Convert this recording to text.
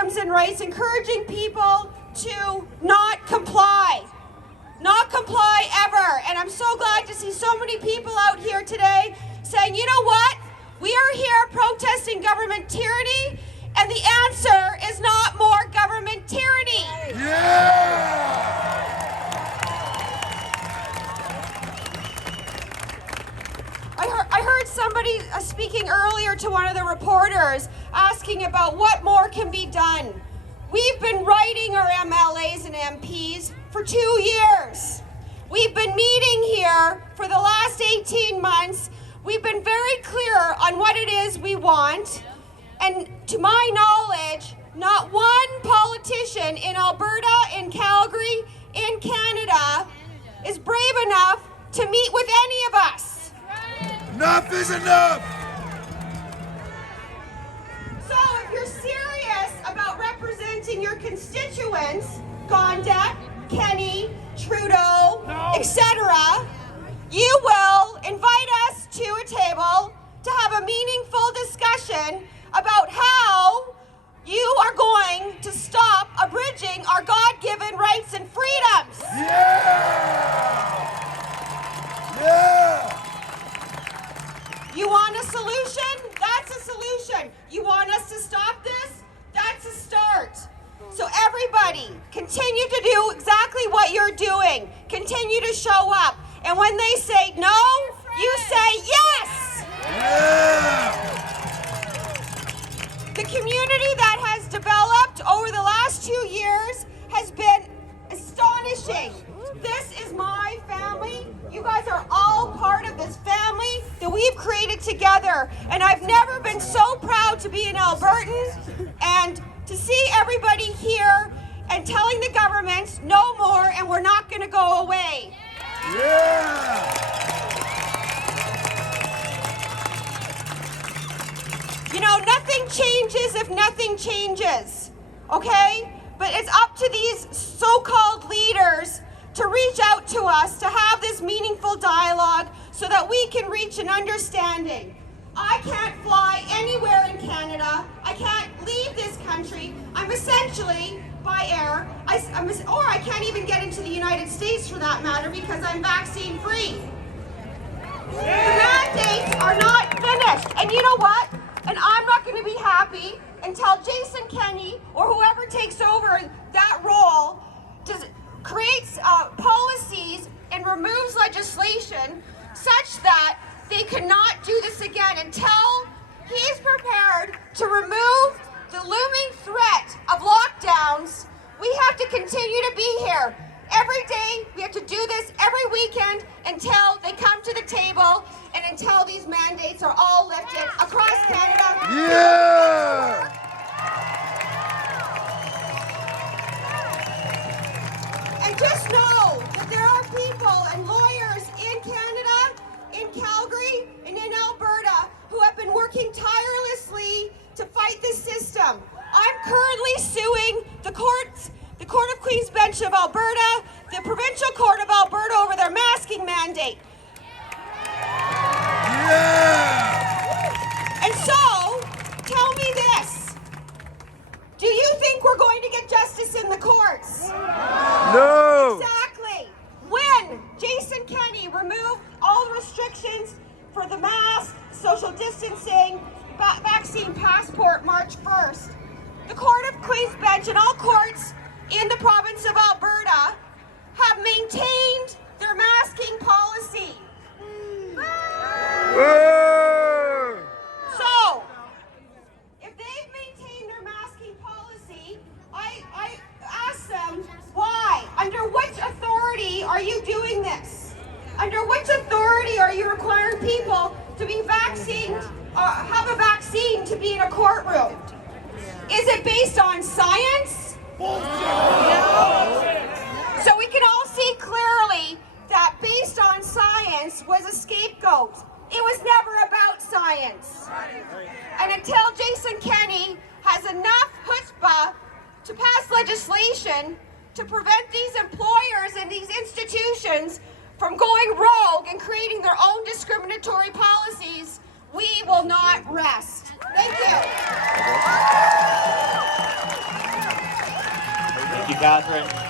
freedoms and rights, encouraging people to not comply. Not comply ever. And I'm so glad to see so many people out here today saying, you know what? We are here protesting government tyranny, and the answer is not more government tyranny. Yeah! I heard somebody speaking earlier to one of the reporters asking about what more can be done. We've been writing our MLAs and MPs for 2 years. We've been meeting here for the last 18 months. We've been very clear on what it is we want. And to my knowledge, not one politician in Alberta, in Calgary, in Canada is brave enough to meet with any of us. Enough is enough! So if you're serious about representing your constituents, Gondek, Kenney, Trudeau, etc., you will invite us to a table to have a meaningful discussion about how you are going to stop abridging our God-given rights and freedoms. Yeah! Yeah! You want a solution? That's a solution. You want us to stop this? That's a start. So everybody, continue to do exactly what you're doing. Continue to show up. And when they say no, you say yes! Yeah! The community that has developed over the last 2 years has been astonishing. This is my family. You guys are all part of this family that we've created together. And I've never been so proud to be an Albertan and to see everybody here and telling the governments no more and we're not going to go away. Yeah! You know, nothing changes if nothing changes, okay? But it's up to these so-called leaders to reach out to us, to have this meaningful dialogue so that we can reach an understanding. I can't fly anywhere in Canada. I can't leave this country. I'm essentially by air, or I can't even get into the United States for that matter because I'm vaccine free. The mandates are not finished. And you know what? And I'm not going to be happy until Jason Kenney or whoever takes over that role creates policies and removes legislation such that they cannot do this again until he's prepared to remove the looming threat of lockdowns. We have to continue to be here every day. We have to do this every weekend until they come to the table and until these mandates are all lifted across Canada. Yeah! And just know that there are people and lawyers in Canada, in Calgary, and in Alberta who have been working tirelessly to fight this system. I'm currently suing the Court of Queen's Bench of Alberta, the Provincial Court of Alberta over their masking mandate. Yeah! And so, tell me this. Do you think we're going to get justice in the courts? No! Exactly. When Jason Kenney removed all the restrictions for the mask, social distancing, vaccine passport March 1st, the Court of Queen's Bench and all courts in the province of Alberta have maintained their masking policy. So, if they've maintained their masking policy, I ask them why? Under which authority are you doing this? Under which authority are you requiring people to be vaccinated, have a vaccine to be in a courtroom? Is it based on science? So we can all see clearly that based on science was a scapegoat. It was never about science. And until Jason Kenney has enough chutzpah to pass legislation to prevent these employers and these institutions from going rogue and creating their own discriminatory policies, we will not rest. Thank you. Thank you, Catherine.